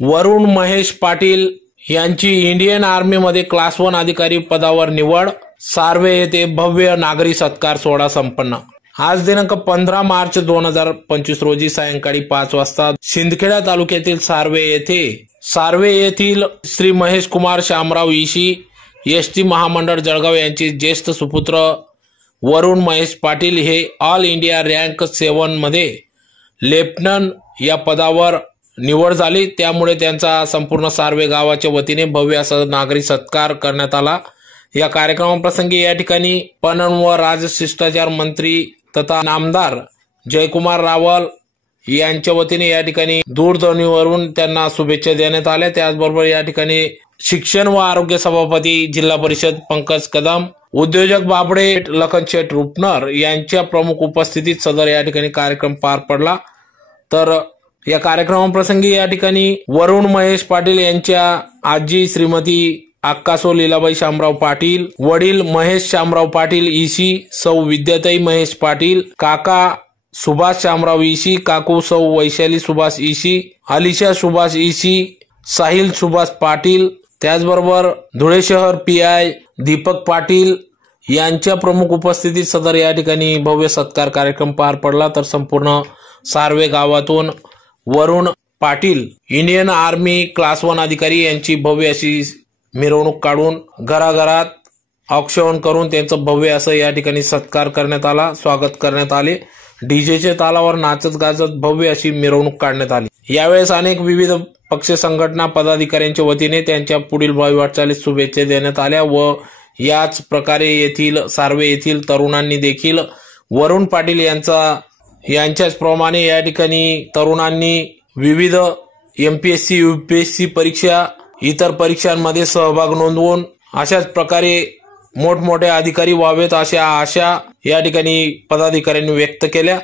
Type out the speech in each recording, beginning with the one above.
वरुण महेश पाटील यांची Indian आर्मीमध्ये class 1 अधिकारी पदावर निवड। सार्वे येथे भव्य नागरी सत्कार सोहळा संपन्न। आज दिनांक 15 मार्च 2025 रोजी सायंकाळी 5 वाजता शिंदखेडा तालुक्यातील सार्वे येथील श्री महेश कुमार शामराव ईशी एसटी महामंडळ जळगाव यांचे ज्येष्ठ सुपुत्र वरुण महेश पाटील हे ऑल इंडिया रँक 7 मध्ये लेफ्टनंट या पदावर निवड झाली। त्यामुळे त्यांचा संपूर्ण सार्वे गावाच्या वतीने भव्य असा नागरी सत्कार करण्यात आला। या कार्यक्रमाप्रसंगी या ठिकाणी पणन व राजशिष्टाचार मंत्री तथा आमदार जयकुमार रावल यांच्या वतीने या ठिकाणी दूरध्वनीवरून त्यांना शुभेच्छा देण्यात आल्या। त्याचबरोबर या ठिकाणी शिक्षण व आरोग्य सभापती जिल्हा परिषद पंकज कदम, उद्योजक बाबडे लखनशेठ रुपनर यांच्या प्रमुख उपस्थितीत सदर या ठिकाणी कार्यक्रम पार पडला। तर या कार्यक्रमाप्रसंगी या ठिकाणी वरुण महेश पाटील यांच्या आजी श्रीमती अक्कासो लीलाबाई शामराव पाटील, वडील महेश शामराव पाटील ईशी, सौ विद्याताई महेश पाटील, काका सुभाष शामराव ईशी, काकू सौ वैशाली सुभाष ईशी, अलिशा सुभाष ईशी, साहिल सुभाष पाटील, त्याचबरोबर धुळे शहर पीआय दीपक पाटील यांच्या प्रमुख उपस्थितीत सदर या ठिकाणी भव्य सत्कार कार्यक्रम पार पडला। तर संपूर्ण सार्वे गावातून वरुण पाटील इंडियन आर्मी क्लास 1 अधिकारी यांची भव्य अशी मिरवणूक काढून घराघरात औक्षण करून त्यांचं भव्य असं या ठिकाणी सत्कार करण्यात आला, स्वागत करण्यात आले। डीजेच्या तालावर नाचत गाजत भव्य अशी मिरवणूक काढण्यात आली। यावेळेस अनेक विविध पक्ष संघटना पदाधिकाऱ्यांच्या वतीने त्यांच्या पुढील भावी वाटचालीस शुभेच्छा देण्यात आल्या व याच प्रकारे सार्वे येथील तरुणांनी देखील वरुण पाटील यांच्याच प्रमाणे या ठिकाणी तरुणांनी विविध एमपीएससी यूपीएससी परीक्षा इतर परीक्षांमध्ये सहभाग नोंदवून अशाच प्रकारे मोठमोठे अधिकारी व्हावेत अशा आशा या ठिकाणी पदाधिकाऱ्यांनी व्यक्त केल्या।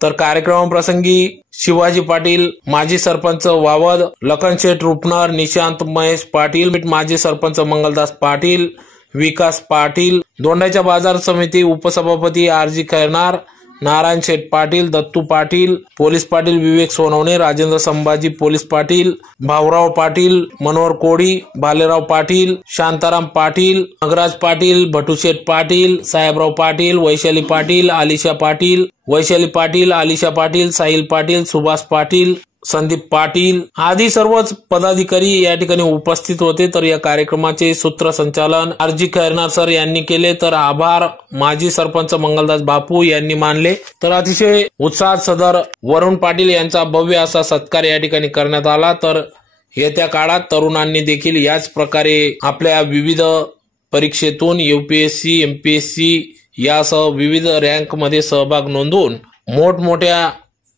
तर कार्यक्रमाप्रसंगी शिवाजी पाटील, माजी सरपंच वावद, लखनशेठ रुपनर, निशांत महेश पाटील, माजी सरपंच मंगलदास पाटील, विकास पाटील, दोंडाच्या बाजार समिती उपसभापती आरजी खैरनार, नारायण शेठ पाटील, दत्तू पाटील, पोलीस पाटील विवेक सोनवणे, राजेंद्र संभाजी पोलीस पाटील, भाऊराव पाटील, मनोहर कोडी, भालेराव पाटील, शांताराम पाटील, नागराज पाटील, भटूशेठ पाटील, साहेबराव पाटील, वैशाली पाटील, आलिशा पाटील, साहिल पाटील, सुभाष पाटील, संदीप पाटील आदी सर्वच पदाधिकारी या ठिकाणी उपस्थित होते। तर या कार्यक्रमाचे सूत्रसंचालन आरजी खैरनार सर यांनी केले, तर आभार माजी सरपंच मंगलदास बापू यांनी मानले। तर अतिशय उत्साहात सदर वरुण पाटील यांचा भव्य असा सत्कार या ठिकाणी करण्यात आला। तर येत्या काळात तरुणांनी देखील याच प्रकारे आपल्या विविध परीक्षेतून यूपीएससी एमपीएससी यासह विविध रँक मध्ये सहभाग नोंदवून मोठमोठ्या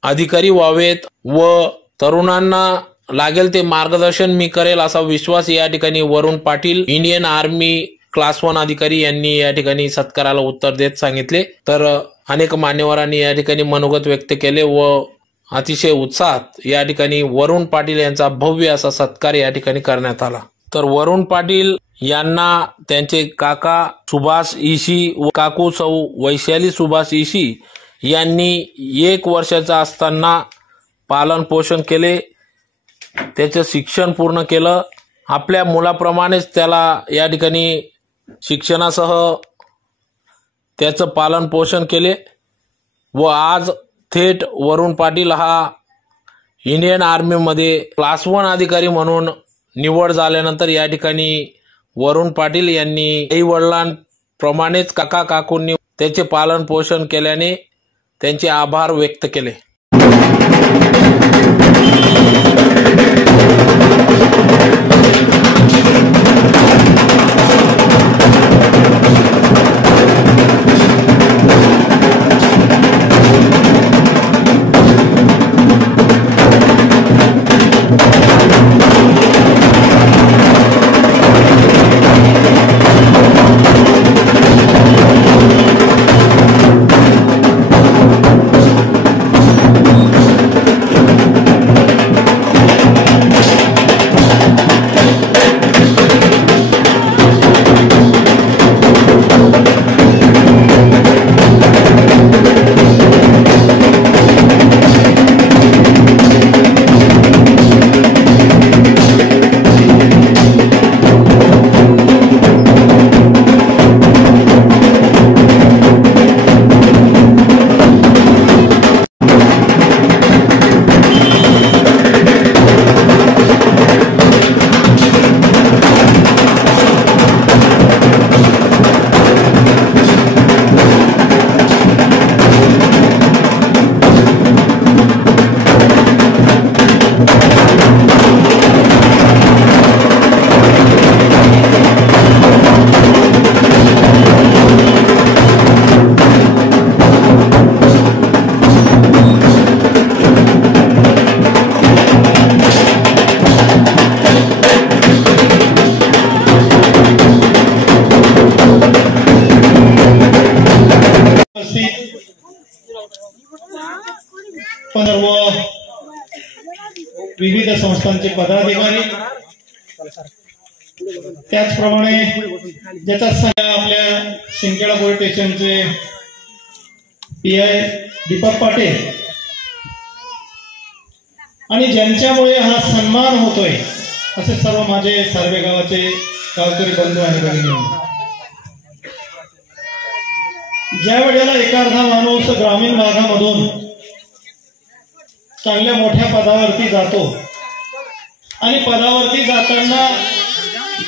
अधिकारी व्हावेत व तरुणांना लागेल ते मार्गदर्शन मी करेल असा विश्वास या ठिकाणी वरुण पाटील इंडियन आर्मी क्लास 1 अधिकारी यांनी या ठिकाणी सत्काराला उत्तर देत सांगितले। तर अनेक मान्यवरांनी या ठिकाणी मनोगत व्यक्त केले व अतिशय उत्साहात या ठिकाणी वरुण पाटील यांचा भव्य असा सत्कार या ठिकाणी करण्यात आला। तर वरुण पाटील यांना त्यांचे काका सुभाष ईशी व काकू सौ वैशाली सुभाष ईशी यांनी 1 वर्षाचा असताना पालन पोषण केले, त्याचे शिक्षण पूर्ण केलं। आपल्या मुलाप्रमाणेच त्याला या ठिकाणी शिक्षणासह त्याचं पालन पोषण केले व आज थेट वरुण पाटील हा इंडियन आर्मीमध्ये क्लास 1 अधिकारी म्हणून निवड झाल्यानंतर या ठिकाणी वरुण पाटील यांनी आई वडिलांप्रमाणेच काका काकूंनी त्याचे पालन पोषण केल्याने त्यांचे आभार व्यक्त केले। विविध संस्थांचे पदाधिकारी, त्याचप्रमाणे ज्याचा आपल्या शिंदखेडा पोलीस स्टेशनचे PI दीपक पाटील आणि ज्यांच्यामुळे हा सन्मान होतोय असे सर्व माझे सार्वे गावाचे गावकरी बंधू आणि भगिनी, ज्या वेळेला एखादा माणूस ग्रामीण भागामधून चांगल्या मोठ्या पदावरती जातो आणि पदावरती जाताना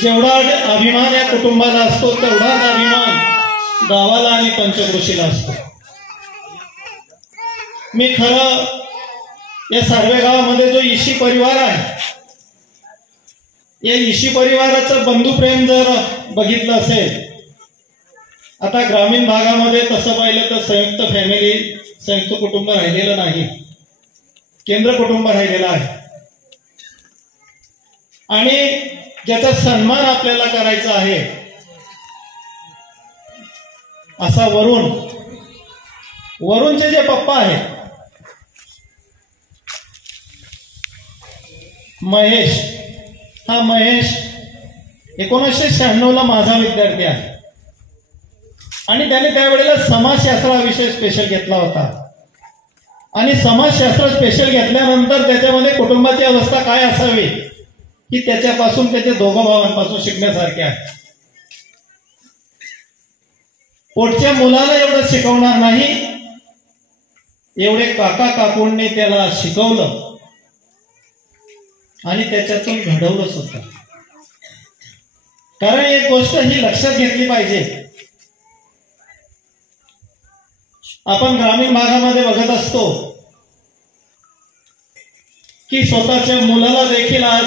जेवढा अभिमान या कुटुंबाला असतो तेवढाच अभिमान गावाला आणि पंचक्रोशीला असतो. मी खरं या सार्वे गावामध्ये जो इशी परिवार आहे, या इशी परिवाराचं बंधुप्रेम जर बघितलं असेल, आता ग्रामीण भागामध्ये तसं पाहिलं तर संयुक्त कुटुंब राहिलेलं नाही, केंद्र कुटुंब राहिलेलं आहे. आणि ज्याचा सन्मान आपल्याला करायचा आहे असा वरुणचे जे पप्पा आहेत महेश, हा महेश 1996 ला माझा विद्यार्थी आहे आणि त्याने त्यावेळेला समाजशास्त्र विषय स्पेशल घेतला होता. आणि समाजशास्त्र स्पेशल घेतल्यानंतर त्याच्यामध्ये कुटुंबाची अवस्था काय असावी ही त्याच्यापासून त्याच्या दोघं भावांपासून शिकण्यासारखे आहे. पोटच्या मुलाला एवढं शिकवणार नाही एवढे काका काकूंनी त्याला शिकवलं आणि त्याच्यातून घडवलं सुद्धा. कारण एक गोष्ट ही लक्षात घेतली पाहिजे, आपण ग्रामीण भागामध्ये बघत असतो की स्वतःच्या मुलाला देखील आज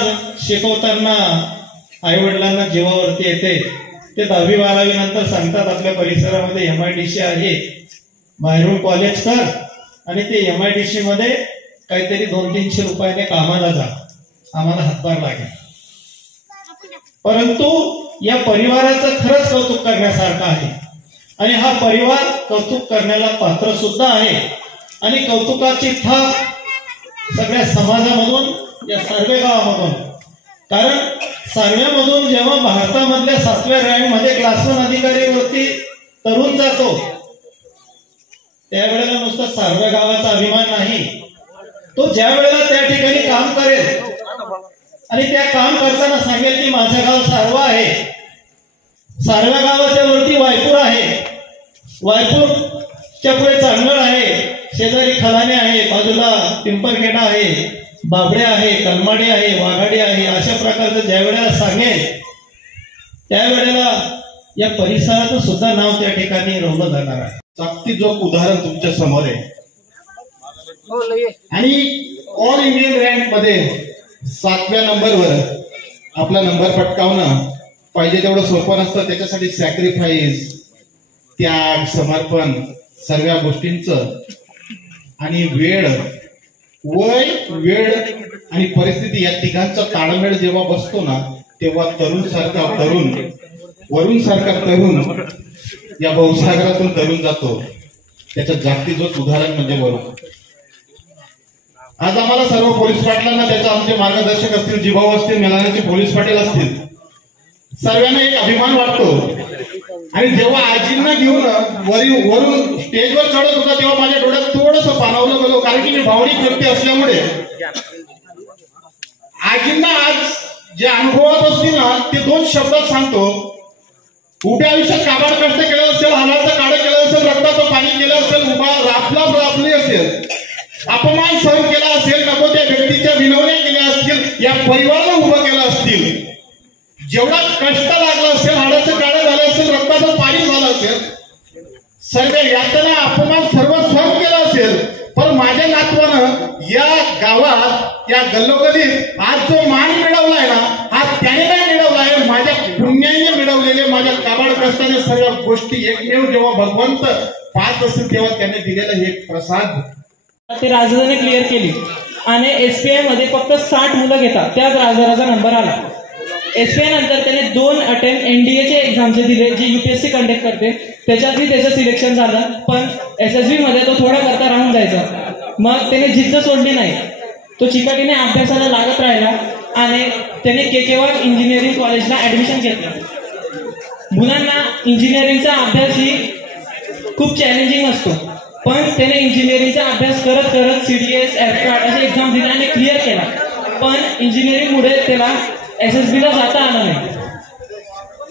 शिकवताना आई वडिलांना जीवावरती येते. ते 10वी-12वी नंतर सांगतात आपल्या परिसरामध्ये MIDC आहे, बाहेरून कॉलेज कर आणि ते MIDC मध्ये काहीतरी 200-300 रुपयाने कामाला जा, आम्हाला हातभार लागेल. परंतु या परिवाराचं खरंच कौतुक करण्यासारखं आहे आणि हा परिवार कौतुक करण्याला पात्र सुद्धा आहे. आणि कौतुकाची थाप सगळ्या समाजामधून, या सार्वे गावामधून, कारण सार्व्यामधून जेव्हा भारतामधल्या 7व्या रँकमध्ये क्लास 1 अधिकारीवरती तरुण जातो त्यावेळेला नुसतं सार्वे गावाचा अभिमान नाही, तो ज्या वेळेला त्या ठिकाणी काम करेल आणि त्या काम करताना सांगेल की माझं गाव सार्वा आहे, सार्व्या गावाच्या वरती वायपूर आहे, वायपूरच्या पुढे चांदवड आहे, शेजारी खलाने आहे, बाजूला पिंपरखेडा आहे, बाबडे आहे, कलमाडी आहे, वाघाडी आहे, अशा प्रकारचं ज्या वेळेला सांगेल त्यावेळेला या परिसराचं सुद्धा नाव त्या ठिकाणी रोवलं जाणार आहे. जागतिक उदाहरण तुमच्या समोर आहे आणि ऑल इंडियन रँक मध्ये 7व्या नंबरवर आपला नंबर पटकावणं पाहिजे तेवढं सोपं नसतं. त्याच्यासाठी सॅक्रिफाईस, त्याग, समर्पण, सर्व गोष्टींचं आणि वेळ आणि परिस्थिती या तिघांचा ताळमेळ जेव्हा बसतो ना तेव्हा वरुण सारखा तरुण या भवसागरातून तरुण जातो. त्याचं जागतिक उदाहरण म्हणजे वरुण. आज आम्हाला सर्व पोलीस पाटलांना, त्याचे आमचे मार्गदर्शक असतील, जिभाऊ असतील, मेलानाचे पोलीस पाटील असतील, सर्वांना एक अभिमान वाटतो. आणि जेव्हा आजींना घेऊन वरून स्टेजवर चढत होता तेव्हा माझ्या डोळ्यात थोडंसं पाणावलं गेलो, कारण की मी भावनिक व्यक्ती असल्यामुळे. आजींना आज जे अनुभवात असतील ना ते 2 शब्दात सांगतो. उभ्या आयुष्यात काबाड कष्ट केलं असेल, हालाचं काढं केलं असेल, रक्ताचं पाणी केलं असेल, उभा राबली असेल, अपमान सहन केला असेल, नको त्या व्यक्तीच्या विनवण्या केल्या असतील, या परिवाराला उभं केलं असतील, जेवढा कष्ट लागला असेल, हाडाचं काढं झालं असेल, रक्ताचं पाणी झालं असेल, सर्व यातना अपमान सर्व सहन केलं असेल, पण माझ्या नातवानं या गावात, या गल्लोगल्लीत आज जो मान मिळवलाय ना हा त्याने नाही मिळवलाय, माझ्या पुण्याने मिळवलेले, माझ्या काबाड कष्टाने सर्व गोष्टी एकमेव जेव्हा भगवंत पाहत असेल तेव्हा त्याने दिलेला हे प्रसाद. ते राजाने क्लिअर केली आणि SPI मध्ये फक्त 60 मुलं घेतात, त्यात राजाचा नंबर आला. SPI नंतर त्याने 2 अटेम्प्ट NDAचे एक्झामचे दिले, जे UPSC कंडक्ट करते, त्याच्यातही त्याचं सिलेक्शन झालं. पण SSB मध्ये तो थोडा करता राहून जायचा. मग त्याने जिद्द सोडली नाही तो चिकाटीने अभ्यासाला लागत राहिला आणि त्याने केकेवार इंजिनिअरिंग कॉलेजला ऍडमिशन घेतलं. मुलांना इंजिनिअरिंगचा अभ्यास ही खूप चॅलेंजिंग असतो, पण त्याने इंजिनिअरिंगचा अभ्यास करत करत CDS, एफकाट असे एक्झाम दिले आणि क्लिअर केला. पण इंजिनिअरिंगमुळे त्याला SSB ला जाता आलं नाही.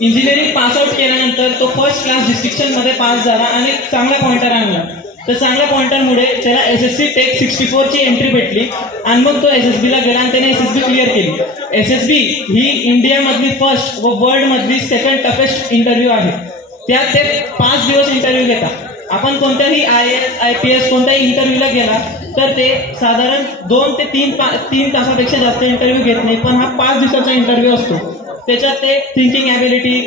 इंजिनिअरिंग पास आउट केल्यानंतर तो फर्स्ट क्लास डिस्टिंक्शन मध्ये पास झाला आणि चांगला पॉइंटर आणला. तर चांगल्या पॉइंटरमुळे त्याला SSC टेक 64 ची एंट्री भेटली आणि मग तो SSB ला गेला आणि त्याने SSB क्लिअर केली. SSB ही इंडियामधली फर्स्ट व वर्ल्ड मधली सेकंड टफेस्ट इंटरव्ह्यू आहे. त्यात ते 5 दिवस इंटरव्ह्यू घेतात. आपण कोणत्याही IAS, IPS कोणत्याही इंटरव्ह्यूला गेला तर ते साधारण 2 ते 3 तासापेक्षा जास्त इंटरव्ह्यू घेत नाही, पण हा 5 दिवसाचा इंटरव्ह्यू असतो. त्याच्यात ते thinking ability,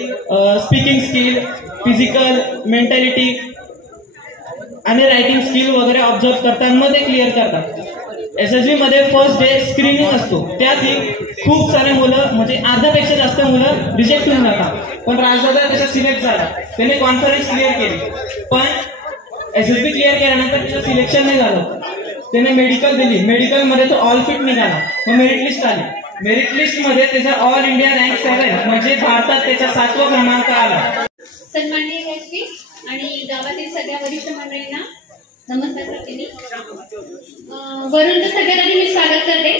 speaking skill, physical, mentality आणि रायटिंग स्किल वगैरे ऑब्झर्व करतात, मग ते क्लिअर करतात. SSB मध्ये फर्स्ट डे स्क्रीनिंग असतो. त्यातही खूप सारे मुलं म्हणजे अर्ध्यापेक्षा जास्त मुलं रिजेक्ट होऊन जातात. पण राजदादा त्याच्यात सिलेक्ट झाला. त्याने कॉन्फरन्स क्लिअर केली, पण SSB क्लिअर केल्यानंतर त्याचं सिलेक्शन नाही झालं. त्याने मेडिकल दिली. मेडिकलमध्ये तो ऑल फिट निघाला. मग मेरिट लिस्ट आली. मेरिट लिस्ट मध्ये त्याचा ऑल इंडिया रँक 7 म्हणजे भारतात त्याचा 7वा क्रमांक आला. सन्माननीय व्यक्ती आणि गावातील सगळ्या वरिष्ठ मंडळींना नमस्कार करते मी. वरून तर सगळ्यांना मी स्वागत करते.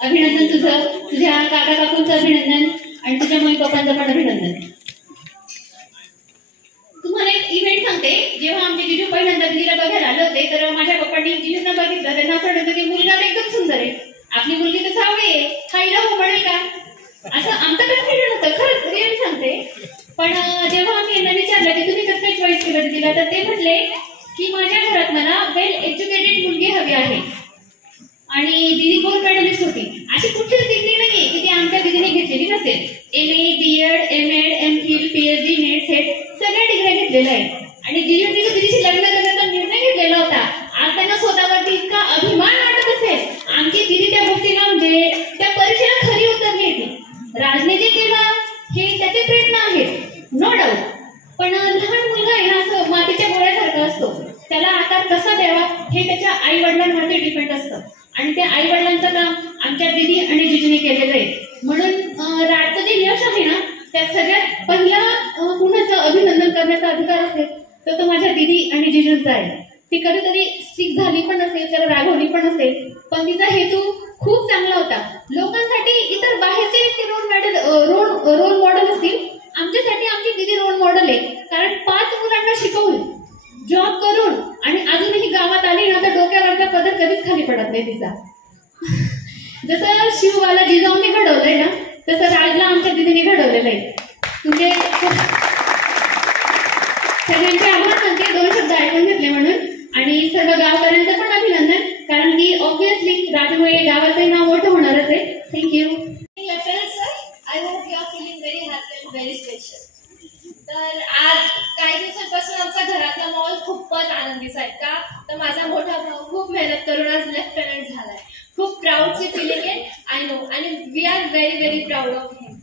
अभिनंदन तुझं, तुझ्या काका काकूंचं अभिनंदन आणि तुझ्या मम्मी पप्पांचं पण अभिनंदन. तुम्हाला एक इव्हेंट सांगते. जेव्हा आमचे जिजू पहिल्यांदा दिदीला बघायला आले होते तर माझ्या पप्पांनी जिजूंना बघितलं. त्यांना असं वाटतं की मुलगा एकदम सुंदर आहे, आपली मुलगी तर सावळी आहे, खायला हो म्हणेल का, असं आमचं कन्फ्युजन होतं. खरंच रिअल सांगते. पण जेव्हा आम्ही यांना विचारलं की तुम्ही कसं काय चॉईस केलं दिला, तर ते म्हटले की माझ्या घरात मला वेल एज्युकेटेड मुलगी हवी आहे. आणि दिदी गोल्ड मेडलिस्ट होती. अशी कुठलीच डिग्री नाहीये की ती आमच्या दिदीने घेतलेली नसेल. MA, B.Ed, M.Ed, M.Phil, PhD, net, set सगळ्या डिग्र्या घेतलेल्या आहेत. आणि जिजूंनी दिदीशी लग्न करण्याचा निर्णय घेतलेला होता. आज त्यांना स्वतःवरती इतका अभिमान वाटत असेल. आमची दिदी त्या गोष्टीला म्हणजे त्या परीक्षेला खरी उतरली होती. राजने जे केलं हे त्याचे प्रयत्न आहेत, नो डाऊट. पण लहान मुलगा आहे ना, असं मातीच्या गोळ्यासारखं असतो. त्याला आकार कसा द्यावा हे त्याच्या आई वडिलांवरती डिपेंड असतं. आणि त्या आई वडिलांचं काम आमच्या दिदी आणि जिजूने केलेलं आहे. म्हणून राजचं जे यश आहे ना, त्या सगळ्यात पहिला कुणाचं अभिनंदन करण्याचा अधिकार असेल तर तो माझ्या दिदी आणि जिजूंचा आहे. ती कधीतरी स्टिक झाली पण असेल, त्याला रागवली पण असेल, पण तिचा हेतू खूप चांगला होता. लोकांसाठी इतर बाहेरचे व्यक्ती रोल मॉडेल असतील, आमच्यासाठी आमची दिदी रोल मॉडेल आहे. कारण 5 मुलांना शिकवून जॉब करून आणि अजूनही गावात आली ना तर डोक्यावरचा पदर कधीच खाली पडत नाही तिचा. जसं शिवबाला जिजाऊने घडवलंय ना, तसं राजला आमच्या दिदीने घडवलेलं आहे. तुझे सगळ्यांचे आभार मानते 2 शब्द ऐकून घेतले म्हणून. आणि सर्व गावकऱ्यांचं पण अभिनंदन, कारण की ऑब्व्हियसली राजमुळे गावाचंही नाव मोठं होणारच आहे. Thank you. I hope you are feeling very happy and very special. तर आज काही दिवसांपासून आमच्या घरातला माहोल खूपच आनंदीचा आहे. का तर माझा मोठा भाऊ खूप मेहनत करून आज लेफ्टनंट झालाय. खूप प्राऊडची फिलिंग आहे, आय नो, आणि we are very very proud of him.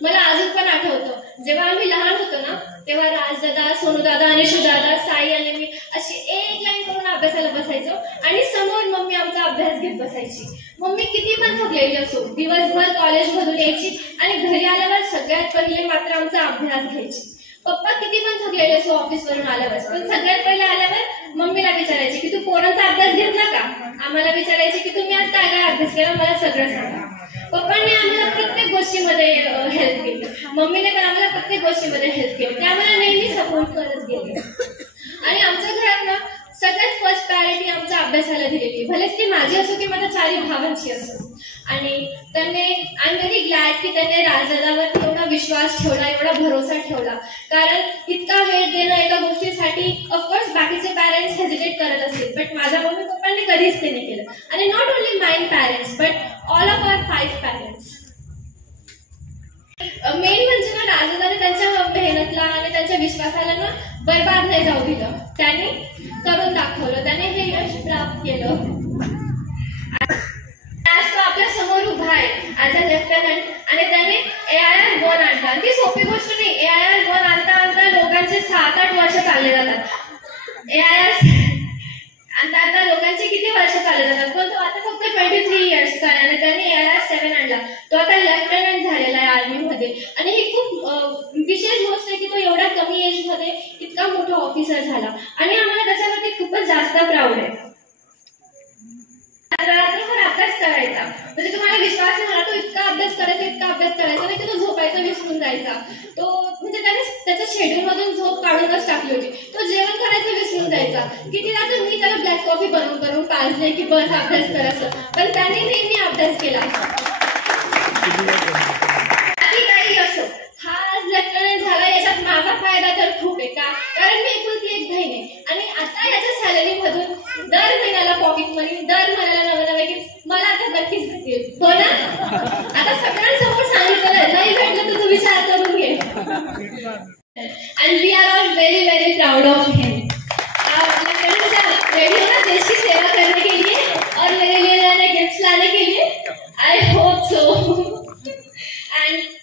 मला अजून पण आठवतं जेव्हा आम्ही लहान होतो ना, तेव्हा राजदादा, सोनूदादा आणि शिवदादा, साई आणि मी अशी एक लाईन करून अभ्यासाला बसायचो आणि समोर मम्मी आमचा अभ्यास घेत बसायची. मम्मी किती पण थकलेली असो, दिवसभर कॉलेजमधून यायची आणि घरी आल्यावर सगळ्यात पहिले मात्र आमचा अभ्यास घ्यायची. पप्पा किती पण थकलेले असो ऑफिसवरून आल्यावर, पण सगळ्यात पहिले आल्यावर मम्मीला विचारायचे की तू पोरांचा अभ्यास घेतला का. आम्हाला विचारायचे की तुम्ही आज काय काय अभ्यास केला, मला सगळं सांगा. पप्पांनी आम्हाला प्रत्येक गोष्टीमध्ये हेल्प केली, मम्मीने पण आम्हाला प्रत्येक गोष्टीमध्ये हेल्प केली. ते आम्हाला नेहमी सपोर्ट करत गेले. आणि आमच्या घरात ना सगळ्यात फर्स्ट प्रायोरिटी आमच्या अभ्यासाला दिलेली, भलेच ती माझी असो की माझ्या 4 भावांची असो. आणि त्यांनी आय एम व्हेरी ग्लॅड की त्यांनी राजदादावर एवढा विश्वास ठेवला, एवढा भरोसा ठेवला. कारण इतका वेळ देणं एका गोष्टीसाठी ऑफकोर्स बाकीचे पॅरेंट्स हेजिटेट करत असतील, बट माझ्या मम्मी पप्पांनी कधीच ते नाही केलं. आणि not only my parents but all of our 5 parents. Main म्हणजे ना राजदादाने त्यांच्या मेहनतला आणि त्यांच्या विश्वासाला ना बरबाद नाही जाऊ दिलं. त्यांनी करून दाखवलं, त्याने हे यश प्राप्त केलं. आज तो आपल्या समोर उभा आहे ॲज अ लेफ्टनंट आणि त्याने AIR-1 आणला. ती सोपी गोष्ट नाही. AIR-1 आणता आणता लोकांचे 7-8 वर्ष चालले जातात. AIR आणता आता लोकांचे किती वर्ष चालले जातात, पण तो आता फक्त 23 इयर्सचा आहे आणि त्याने याला 7 आणला. तो आता लेफ्टनंट झालेला आहे आर्मीमध्ये. आणि ही खूप विशेष गोष्ट आहे की तो एवढ्या कमी एजमध्ये इतका मोठा ऑफिसर झाला आणि आम्हाला त्याच्यावरती खूपच जास्त प्राऊड आहे. रात्रभर अभ्यास करायचा, म्हणजे तुम्हाला विश्वास आहे मला, तो इतका अभ्यास करायचा नाही की तो झोपायचा विसरून जायचा. तो म्हणजे त्याने त्याच्या शेड्यूल मधून झोप काढूनच टाकली होती. तो जेवण करायचं विसरून जायचा. किती रात्र मी त्याला ब्लॅक कॉफी बनवून पाजले की बस अभ्यास करायचं, पण त्याने नेहमी अभ्यास केला. काही असो, हा आज लेफ्टनंट झाला, याच्यात माझा फायदा तर खूप आहे. का? कारण मी एकुलती एक बहीण आहे आणि आता याच्या सॅलरी मधून दर महिन्याला पॉकेट मनी, दर महिन्याला नवे गिफ्ट मला आता नक्कीच भेटेल. हो ना? आता सगळ्यांसमोर सांगितलं, नाही भेटलं तर तू विचार करून घे. And we are all very very proud of him. Ready हो ना देश की सेवा करने के लिए और मेरे लिए नए गिफ्ट्स लाने के लिए? I hope so. अँड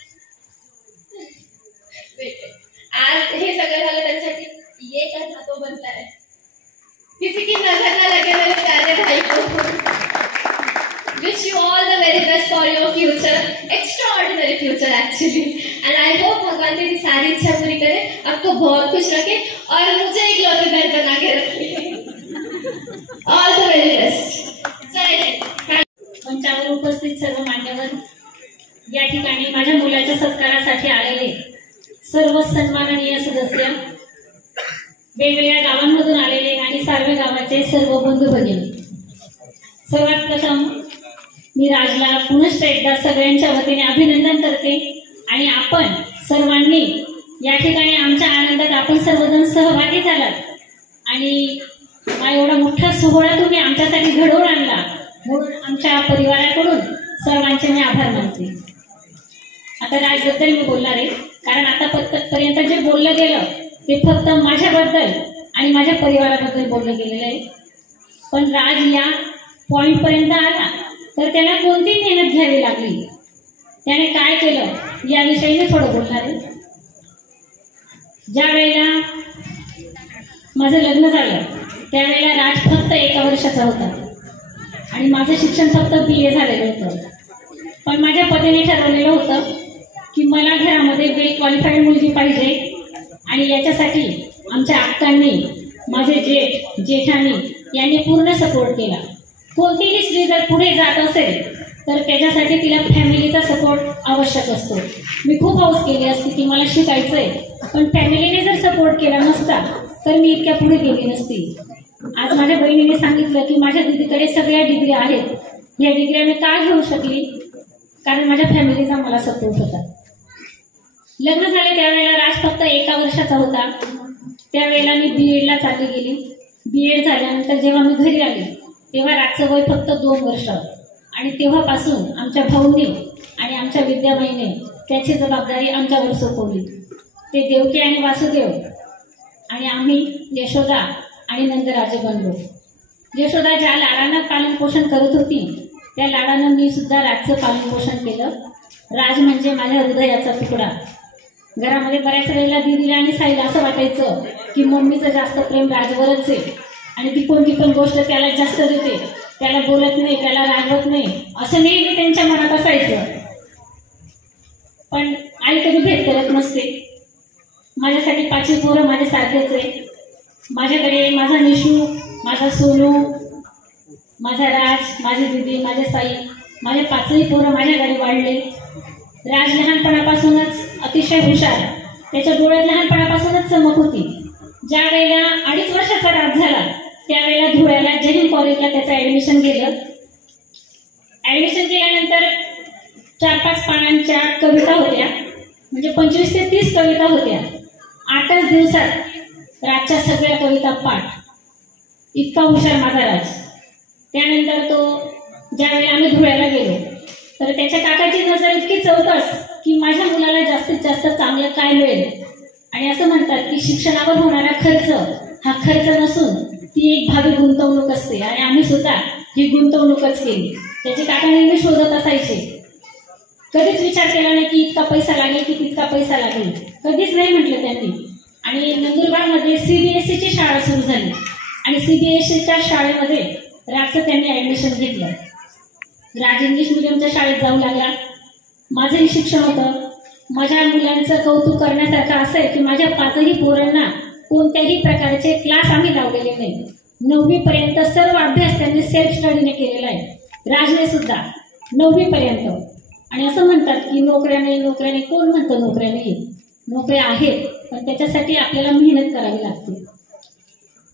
आज हे सगळं झालं त्यांच्यासाठी. ये क्या था तो बनता है, किसी की नजर ना लगे मेरे प्यारे भाई को. Wish you all the very best for your future, extraordinary future actually. And I hope भगवान तेरी सारी इच्छा पूरी करे, आपको बहुत खुश रखे और मुझे एक लौती बहन बना के रखे. All the very best. जय हिंद. मंचावर उपस्थित सर्व मान्यवर, या ठिकाणी माझ्या मुलाच्या सत्कारासाठी आलेले सर्व सन्माननीय सदस्य, वेगवेगळ्या गावांमधून आलेले आणि सार्वे गावाचे सर्व बंधू भगिनी, सर्वात प्रथम मी राजला पुनश्च एकदा सगळ्यांच्या वतीने अभिनंदन करते. आणि आपण सर्वांनी या ठिकाणी आमच्या आनंदात आपण सर्वजण सहभागी झालात आणि हा एवढा मोठा सोहळा तुम्ही आमच्यासाठी घडवून आणला, म्हणून आमच्या परिवाराकडून सर्वांचे मी आभार मानते. आता राजबद्दल मी बोलणार आहे, कारण आतापर्यंत जे बोललं गेलं ते फक्त माझ्याबद्दल आणि माझ्या परिवाराबद्दल बोललं गेलेलं आहे. पण राज या पॉइंट पर्यंत आला तर त्याला कोणती मेहनत घ्यावी लागली, त्याने काय केलं याविषयी मी थोडं बोलणार आहे. ज्या वेळेला माझं लग्न झालं त्यावेळेला राज फक्त 1 वर्षाचा होता आणि माझं शिक्षण फक्त BA झालेलं होतं. पण माझ्या पतीने ठरवलेलं होतं की मला घरामध्ये वेल क्वालिफाईड मुलगी पाहिजे आणि याच्यासाठी आमच्या अक्कांनी, माझे जेठानी यांनी पूर्ण सपोर्ट केला. कोणतीही स्त्री जर पुढे जात असेल तर त्याच्यासाठी तिला फॅमिलीचा सपोर्ट आवश्यक असतो. मी खूप हौस केली असती की मला शिकायचंय, पण फॅमिलीने जर सपोर्ट केला नसता तर मी इतक्या पुढे गेली नसती. आज माझ्या बहिणीने सांगितलं की माझ्या दीदीकडे सगळ्या डिग्री आहेत. या डिग्र्या मी का घेऊ शकली? कारण माझ्या फॅमिलीचा मला सपोर्ट होता. लग्न झाले त्यावेळेला राज फक्त 1 वर्षाचा होता. त्यावेळेला मी BEdला चालली गेली. BEd झाल्यानंतर जेव्हा मी घरी आली तेव्हा राजचं वय फक्त 2 वर्ष आणि तेव्हापासून आमच्या भाऊंनी आणि आमच्या विद्याबाईने त्याची जबाबदारी आमच्यावर सोपवली. ते देवकी आणि वासुदेव आणि आम्ही यशोदा आणि नंदराजे बनलो. यशोदा ज्या लाडानं पालन पोषण करत होती त्या लाडानं मी सुद्धा राजचं पालन पोषण केलं. राज म्हणजे माझ्या हृदयाचा तुकडा. घरामध्ये बऱ्याच वेळेला दीदीला आणि साईला असं वाटायचं की मम्मीचं जास्त प्रेम राजवरच आहे आणि ती कोणती पण गोष्ट त्याला जास्त देते, त्याला बोलत नाही, त्याला रागवत नाही, असं नेहमी त्यांच्या मनात असायचं. पण आई कधी भेद करत नसते. माझ्यासाठी 5 पोरं माझ्यासारखेच आहे. माझ्याकडे माझा निशू, माझा सोनू, माझा राज, माझी दीदी, माझे साई, माझे 5ही पोरं माझ्याकडे वाढले. राज लहानपणापासूनच अतिशय हुशार, त्याच्या डोळ्यात लहानपणापासूनच चमक होती. ज्या वेळेला 2.5 वर्षाचा राज झाला त्यावेळेला धुळ्याला जय हिंद कॉलेजला त्याचं ऍडमिशन गेलं. ऍडमिशन केल्यानंतर 4-5 पानांच्या कविता होत्या, म्हणजे 25 ते 30 कविता होत्या. 8च दिवसात राजच्या सगळ्या कविता पाठ. इतका हुशार माझा राज. त्यानंतर तो ज्या वेळेला आम्ही धुळ्याला गेलो तर त्याच्या काकाची नजर इतकी चौकस की माझ्या मुलाला जास्तीत जास्त चांगलं काय मिळेल. आणि असं म्हणतात की शिक्षणावर होणारा खर्च हा खर्च नसून ती एक भावी गुंतवणूक असते आणि आम्ही सुद्धा ही गुंतवणूकच केली. त्याचे काका नेहमी शोधत असायचे. कधीच विचार केला नाही की इतका पैसा लागेल की तितका पैसा लागेल, कधीच नाही म्हटलं त्यांनी. आणि नंदुरबारमध्ये CBSEची शाळा सुरू झाली. आणि CBSEच्या शाळेमध्ये राजचं त्यांनी ऍडमिशन घेतलं. राज इंग्लिश मिडियमच्या शाळेत जाऊ लागला. माझंही शिक्षण होतं. माझ्या मुलांचं कौतुक करण्यासारखं असं आहे की माझ्या 5ही पोरांना कोणत्याही प्रकारचे क्लास आम्ही लावलेले नाही. 9वी पर्यंत सर्व अभ्यास त्यांनी सेल्फ स्टडीने केलेला आहे. राजने सुद्धा 9वी पर्यंत. आणि असं म्हणतात की नोकऱ्या नाही, कोण म्हणतं नोकऱ्या नाही? नोकऱ्या आहेत, पण त्याच्यासाठी आपल्याला मेहनत करावी लागते.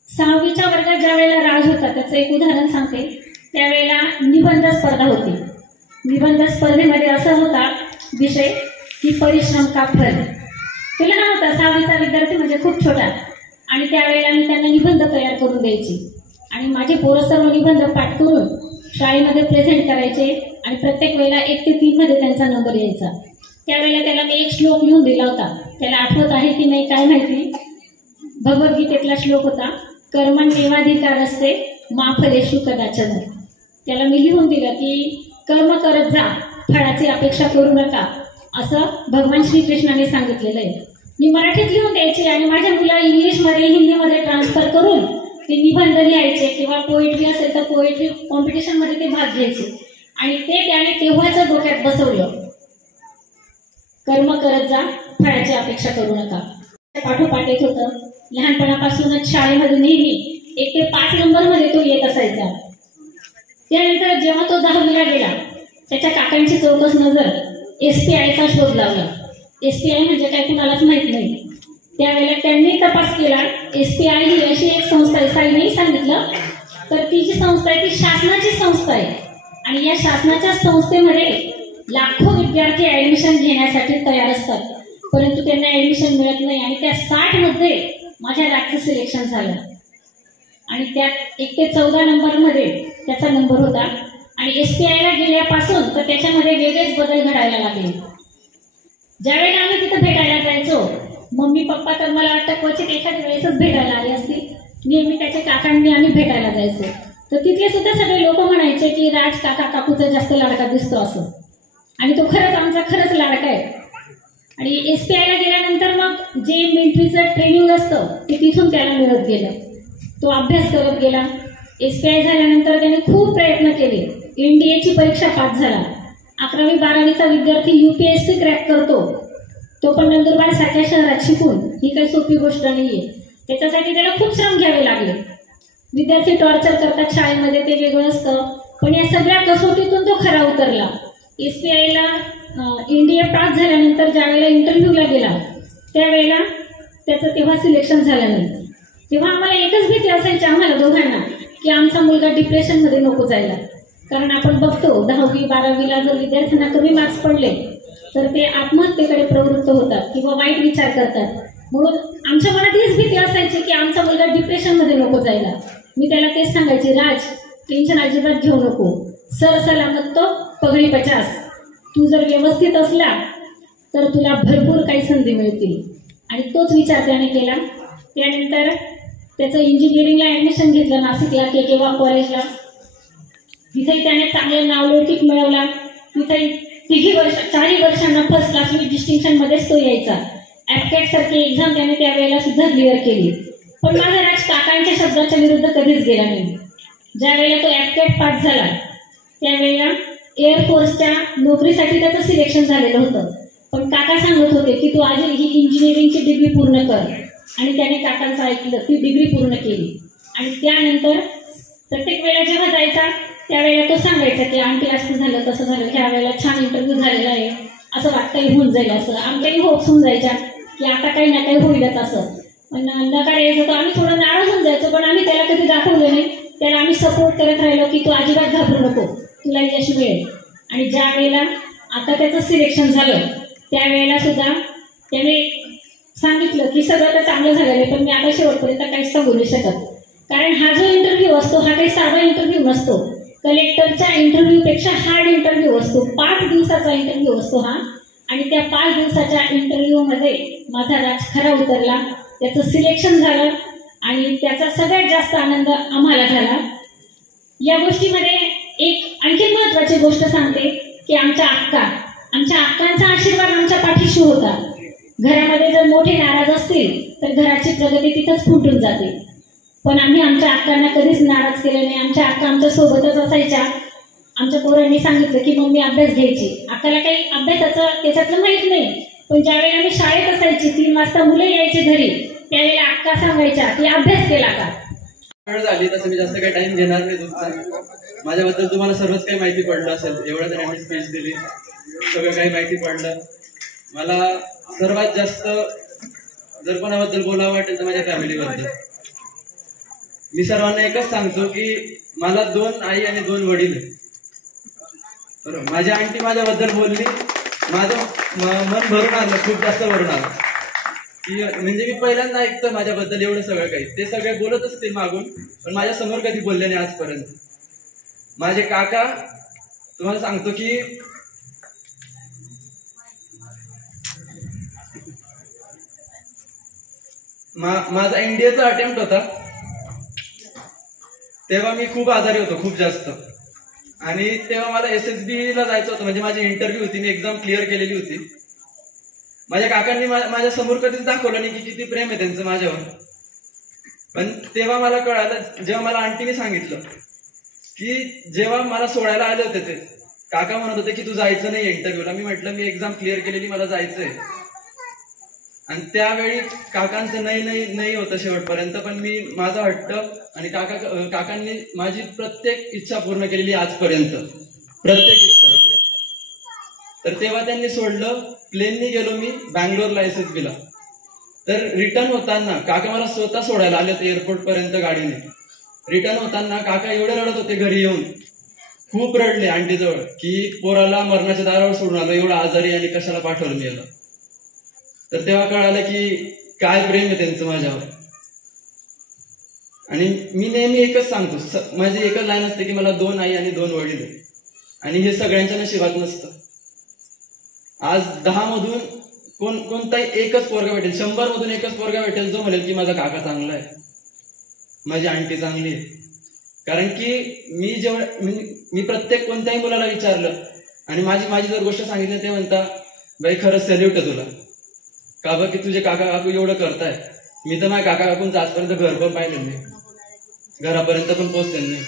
6वीच्या वर्गात ज्या वेळेला राज होता त्याचं एक उदाहरण सांगते. त्यावेळेला निबंध स्पर्धा होती. निबंध स्पर्धेमध्ये असा होता विषय की परिश्रम का फल. तो लहान होता, 6वीचा विद्यार्थी, म्हणजे खूप छोटा. आणि त्यावेळेला मी त्यांना निबंध तयार करून द्यायची आणि माझे पोरं सर्व निबंध पाठ करून शाळेमध्ये प्रेझेंट करायचे आणि प्रत्येक वेळेला 1 ते 3 मध्ये त्यांचा नंबर यायचा. त्यावेळेला त्याला मी एक श्लोक लिहून दिला होता. त्याला आठवत आहे की नाही काय माहिती. भगवद्गीतेतला श्लोक होता, कर्मण्येवाधिकारस्ते मा फलेषु कदाचन. त्याला मी लिहून दिलं की कर्म करत जा, फळाची अपेक्षा करू नका, असं भगवान श्रीकृष्णाने सांगितलेलं आहे. मी मराठीत लिहून द्यायची आणि माझ्या मुला इंग्लिशमध्ये हिंदीमध्ये ट्रान्सफर करून ते निबंध लिहायचे किंवा पोएट्री असेल तर पोएट्री कॉम्पिटिशनमध्ये ते भाग घ्यायचे. आणि ते त्याने तेव्हाच डोक्यात बसवलं, कर्म करत जा, फळाची अपेक्षा करू नका. पाठोपाठ येत होतं. लहानपणापासूनच शाळेमध्ये नेहमी 1 ते 5 नंबरमध्ये तो येत असायचा. त्यानंतर जेव्हा तो 10वीला गेला त्याच्या काकांची चौकस नजर SPIचा शोध लावला. SPI म्हणजे काय कुणालाच माहित नाही. त्यावेळेला त्यांनी तपास केला. SPI ही अशी एक संस्था आहे, साईने सांगितलं, तर ती जी संस्था आहे ती शासनाची संस्था आहे. आणि या शासनाच्या संस्थेमध्ये लाखो विद्यार्थी ऍडमिशन घेण्यासाठी तयार असतात, परंतु त्यांना ऍडमिशन मिळत नाही. आणि त्या 60 मध्ये माझ्या राजचं सिलेक्शन झालं आणि त्यात 1 ते 14 नंबरमध्ये त्याचा नंबर होता. आणि SPIला गेल्यापासून तर त्याच्यामध्ये वेगळेच बदल घडायला लागले. ज्यावेळेला आम्ही तिथं भेटायला जायचो, मम्मी पप्पा तर मला वाटतं क्वचित एखाद्या वेळेसच भेटायला आली असतील. नेहमी त्याच्या काकांनी आम्ही भेटायला जायचो. तर तिथले सुद्धा सगळे लोक म्हणायचे की राज काका काकूचा जास्त लाडका दिसतो असं. आणि तो खरंच आमचा खरंच लाडका आहे. आणि SPIला गेल्यानंतर मग जे मिलिटरीचं ट्रेनिंग असतं ते तिथून त्याला मिळत गेलं. तो अभ्यास करत गेला. SPI झाल्यानंतर त्याने खूप प्रयत्न केले. NDAची परीक्षा पास झाला. 11वी 12वीचा विद्यार्थी UPSC क्रॅक करतो, तो पण नंदुरबार सारख्या शहरात शिकून. ही काही सोपी गोष्ट नाहीये. त्याच्यासाठी त्याला खूप श्रम घ्यावे लागले. विद्यार्थी टॉर्चर करतात शाळेमध्ये, ते वेगळं असतं. पण या सगळ्या कसोटीतून तो खरा उतरला. SPIला NDA पास झाल्यानंतर ज्या वेळेला इंटरव्ह्यूला गेला त्यावेळेला त्याचं तेव्हा सिलेक्शन झालं नाही. तेव्हा आम्हाला एकच भीती असायची आम्हाला दोघांना की आमचा मुलगा डिप्रेशनमध्ये नको जायला. कारण आपण बघतो 10वी 12वीला जर विद्यार्थ्यांना कमी मार्क्स पडले तर ते आत्महत्येकडे प्रवृत्त होतात किंवा वाईट विचार करतात. म्हणून आमच्या मनात हीच भीती असायची की आमचा मुलगा डिप्रेशनमध्ये नको जायला. मी त्याला तेच सांगायचे, राज टेन्शन अजिबात घेऊ नको, सर सलामत तो पगडी 50. तू जर व्यवस्थित असला तर तुला भरपूर काही संधी मिळतील. आणि तोच विचार त्याने केला. त्यानंतर त्याचं इंजिनिअरिंगला ऍडमिशन घेतलं नाशिकला केकेवा कॉलेजला. तिथेही त्याने चांगलं नावलौकिक मिळवला. तिथे 4 वर्षांना फर्स्ट क्लास विथ डिस्टिंक्शन मध्येच तो यायचा. ऍपकॅट सारखी एक्झाम त्याने त्यावेळेला सुद्धा क्लिअर केली. पण माझा राज काकांच्या शब्दाच्या विरुद्ध कधीच गेला नाही. ज्या वेळेला तो ऍपकॅट पास झाला त्यावेळेला एअरफोर्सच्या नोकरीसाठी त्याचं सिलेक्शन झालेलं होतं. पण काका सांगत होते की तू आधी ही इंजिनिअरिंगची डिग्री पूर्ण कर. आणि त्याने काकांचं ऐकलं, ती डिग्री पूर्ण केली. आणि त्यानंतर प्रत्येक वेळेला जेव्हा जायचा त्यावेळेला तो सांगायचा की आंटी असं झालं तसं झालं, ह्या वेळेला छान इंटरव्ह्यू झालेला आहे, असं वाटतंय होऊन जाईल असं. आमच्याही होप्स होऊन जायच्या की आता काही ना काही होईलच असं. पण नकार यायचं तर आम्ही थोडं नाराज होऊन जायचो. पण आम्ही त्याला कधी दाखवलं नाही. त्याला आम्ही सपोर्ट करत राहिलो की तू अजिबात घाबरू नको, तुला यश मिळेल. आणि ज्या वेळेला आता त्याचं सिलेक्शन झालं त्यावेळेला सुद्धा त्याने सांगितलं की सगळं तर चांगलं झालेलं आहे, पण मी आता शेवटपर्यंत काहीच सांगू नाही शकत. कारण हा जो इंटरव्ह्यू असतो हा काही साधा इंटरव्ह्यू नसतो. कलेक्टरच्या इंटरव्ह्यूपेक्षा हार्ड इंटरव्ह्यू असतो. 5 दिवसाचा इंटरव्ह्यू असतो हा. आणि त्या 5 दिवसाच्या इंटरव्ह्यूमध्ये माझा राज खरा उतरला. त्याचं सिलेक्शन झालं आणि त्याचा सगळ्यात जास्त आनंद आम्हाला झाला. या गोष्टीमध्ये एक आणखी महत्वाची गोष्ट सांगते की आमच्या अक्कांचा आशीर्वाद आमच्या पाठीशी होता. घरामध्ये जर मोठे नाराज असतील तर घराची प्रगती तिथंच फुटून जाते. पण आम्ही आमच्या अक्कांना कधीच नाराज केलं नाही. आमच्या अक्का आमच्या सोबतच असायच्या. आमच्या पोरांनी सांगितलं की मम्मी अभ्यास घ्यायची. अक्काला काही अभ्यासाचं त्याच्यातलं माहीत नाही, पण ज्यावेळेला मी शाळेत असायची 3 वाजता मुलं यायची घरी, त्यावेळेला अक्का सांगायच्या की अभ्यास केला का. वेळ झाली तसं मी जास्त काही टाइम घेणार नाही तुमचा. माझ्याबद्दल तुम्हाला सर्वच काही माहिती पडलं असेल. एवढ्याच आम्ही स्पीच दिली, सगळं काही माहिती पडलं. मला सर्वात जास्त जर कोणाबद्दल बोलावं वाटेल तर माझ्या फॅमिलीबद्दल. मी सर्वांना एकच सांगतो की मला 2 आई आणि 2 वडील आहे. बरोबर, माझी आंटी माझ्याबद्दल बोलली, माझं मन भरून आलं, खूप जास्त भरून आलं की म्हणजे मी पहिल्यांदा ऐकतो माझ्याबद्दल एवढं सगळं काही. ते सगळे बोलत असतील मागून, पण माझ्या समोर कधी बोलले नाही आजपर्यंत. माझे काका, तुम्हाला सांगतो की माझा इंडियाचा अटेम्प्ट होता तेव्हा मी खूप आजारी होतो, खूप जास्त. आणि तेव्हा मला SSB ला जायचं होतं, म्हणजे माझी इंटरव्ह्यू होती, मी एक्झाम क्लिअर केलेली होती. माझ्या काकांनी माझ्या समोर कधीच दाखवलं नाही की किती प्रेम आहे त्यांचं माझ्यावर. पण तेव्हा मला कळालं, जेव्हा मला आंटीने सांगितलं की जेव्हा मला सोडायला आले होते ते काका म्हणत होते की तू जायचं नाही इंटरव्ह्यूला. मी म्हटलं मी एक्झाम क्लिअर केलेली, मला जायचंय. आणि त्यावेळी काकांचं नाही होतं शेवटपर्यंत, पण मी माझा हट्ट आणि काकांनी माझी प्रत्येक इच्छा पूर्ण केलेली आजपर्यंत, प्रत्येक इच्छा. तर तेव्हा त्यांनी सोडलं. प्लेननी गेलो मी बँगलोरला SSB ला. तर रिटर्न होताना काका मला स्वतः सोडायला आले होते एअरपोर्ट पर्यंत गाडीने. रिटर्न होताना काका एवढे रडत होते, घरी येऊन खूप रडले आंटीजवळ की पोराला मरणाच्या दारावर सोडून आलो, एवढा आजारी आणि कशाला पाठवलं मी याला. तर तेव्हा कळालं की काय प्रेम आहे त्यांचं माझ्यावर. आणि मी नेहमी एकच सांगतो, माझी एकच लाईन असते की मला 2 आई आणि 2 वडील आहे. आणि हे सगळ्यांच्या नशिबात नसतं. आज 10 मधून कोणताही एकच पोरगा भेटेल, 100 मधून एकच पोरगा भेटेल जो म्हणेल की माझा काका चांगला आहे, माझी आंटी चांगली आहे. कारण की मी प्रत्येक कोणत्याही मुलाला विचारलं आणि माझी जर गोष्ट सांगितली ते म्हणता बाई खरंच सॅल्यूट आहे तुला, का बरं की तुझे काका काकू एवढं करताय. मी तर माझ्या काका काकूंचं आजपर्यंत घर पण पाहिलं नाही, घरापर्यंत पण पोहोचले नाही.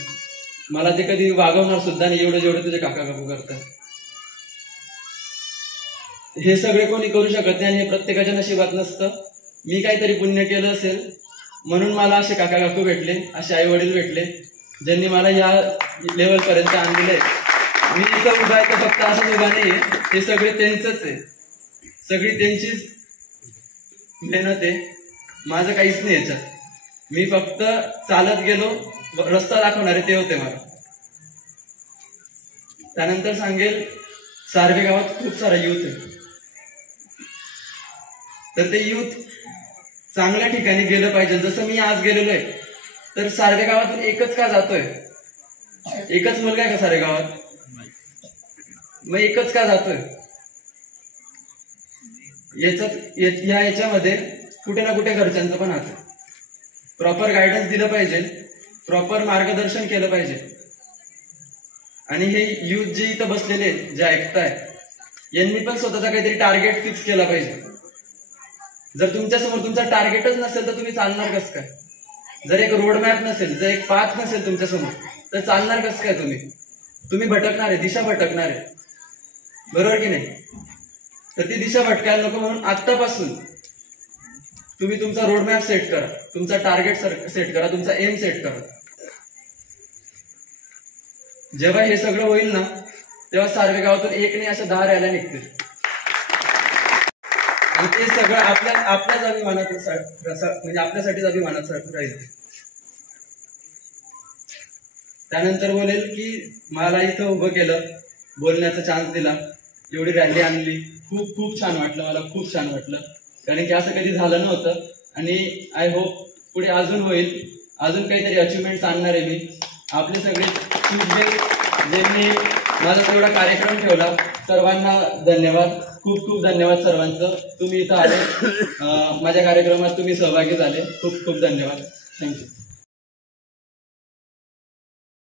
मला ते कधी वागवणार सुद्धा नाही एवढं जेवढं तुझे काका काकू करताय. हे सगळे कोणी करू शकत नाही आणि हे प्रत्येकाच्या नशिबात नसतं. मी काहीतरी पुण्य केलं असेल म्हणून मला असे काका काकू भेटले, असे आई वडील भेटले ज्यांनी मला या लेवल पर्यंत आणलेलं आहे. मी इथं उभा आहे तर फक्त असंच उभा नाहीये, हे सगळे त्यांचंच आहे, सगळी त्यांचीच मेहनत आहे. माझं काहीच नाही याच्यात. मी फक्त चालत गेलो, रस्ता दाखवणारे ते होते मला. त्यानंतर सांगेल, सार्वे गावात खूप सारा युथ आहे. तर ते युथ चांगल्या ठिकाणी गेलं पाहिजे. जसं मी आज गेलेलो आहे, तर सार्वे गावातून एकच का जातोय? एकच मुलगा आहे का सारे गावात? मग एकच का जातोय? याच्यामध्ये कुठे ना कुठे घरच्यांचं पण हात. प्रॉपर गायडन्स दिलं पाहिजे, प्रॉपर मार्गदर्शन केलं पाहिजे. आणि हे युथ जे इथं बसलेले जे ऐकताय, यांनी पण स्वतःचा काहीतरी टार्गेट फिक्स केला पाहिजे. जर तुमच्यासमोर तुमचा टार्गेटच नसेल तर तुम्ही चालणार कसं काय? जर एक रोड मॅप नसेल, जर एक पाथ नसेल तुमच्यासमोर, तर चालणार कसं काय? तुम्ही भटकणार आहे, दिशा भटकणार आहे, बरोबर की नाही? तर ती दिशा भटकायला नको म्हणून आत्तापासून तुम्ही तुमचा रोड मॅप सेट करा, तुमचा टार्गेट सेट करा, तुमचा एम सेट करा. जेव्हा हे सगळं होईल ना, तेव्हा सार्वे गावातून एक नाही अशा 10 रॅल्या निघतील. आणि ते सगळं आपल्याच अभिमानात, म्हणजे आपल्यासाठीच अभिमानात राहील. त्यानंतर बोलेल की मला इथं उभं केलं, बोलण्याचा चान्स दिला, एवढी रॅली आणली, खूप खूप छान वाटलं, मला खूप छान वाटलं. कारण की असं कधी झालं नव्हतं. आणि आय होप पुढे अजून होईल, अजून काहीतरी अचिव्हमेंट्स आणणार आहे मी. आपले सगळे ज्यांनी माझा तेवढा कार्यक्रम ठेवला, सर्वांना धन्यवाद, खूप खूप धन्यवाद सर्वांचं. तुम्ही इथं आले, माझ्या कार्यक्रमात तुम्ही सहभागी झाले, खूप खूप धन्यवाद. थँक्यू.